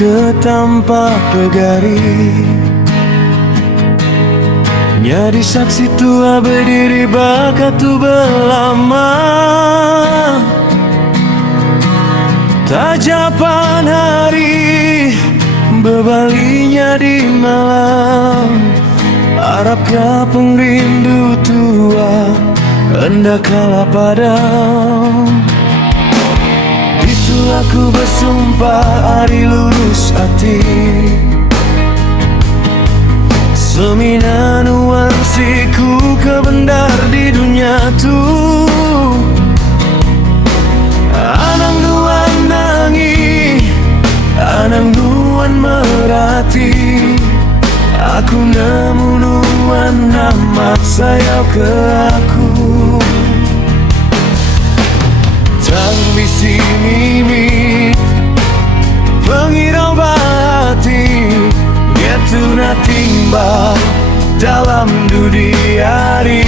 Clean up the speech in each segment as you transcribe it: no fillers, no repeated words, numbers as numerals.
ke tanpa pegari. Nyari saksi tua berdiri bakatu belama. Tajapan hari berbalinya di malam. Harapnya pengrindu tua hendak kalah padam. Itu aku bersumpah hari lulus hati. Semina nuansiku kebendar di dunia tuh. Anang nuan nangi, anang nuan merati. Aku nemu nuan nama sayap ke aku. Tang bisi mimit pengirau bati. Itu na timbal dalam dunia hari.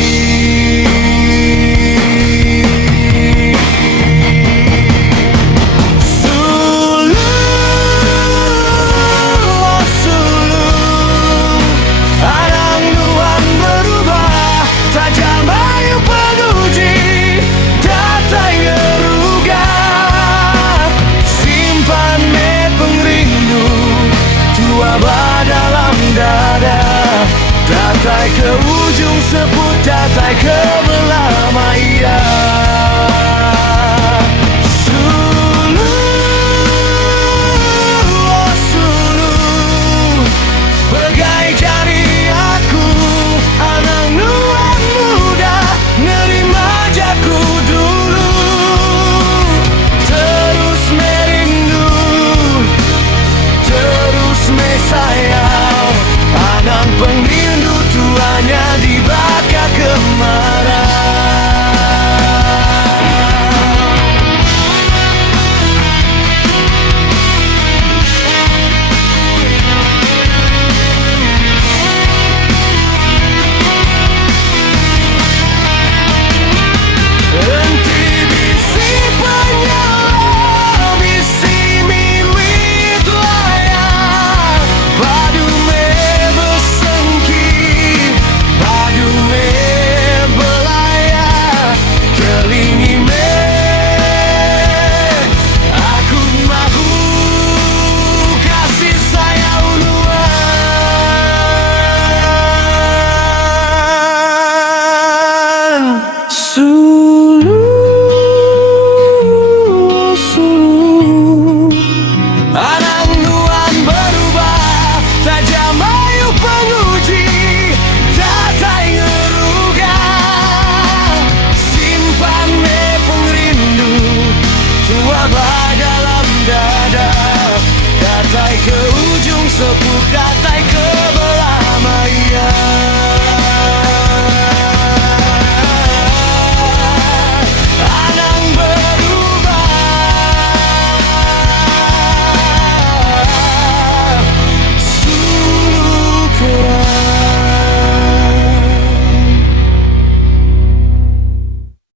Datai ke ujung seput, datai ke belah maya. Sulu, oh sulu, pegai jari aku. Anang nuan muda, nerima jaku dulu. Terus merindu, terus mesayang. Anang pengrindu tuanya dibakar kemarau. Henti bisi penyala, bisi mimit layar. Padu me bersengki, padu me belayar. Kelingi me, aku mahu kasih sayang nuan. Sulu, sulu, anang nuan berubah, tajam ayu penguji, datai ngeruga. Simpan me pengrindu, tua dalam dada. Datai ke ujung seput,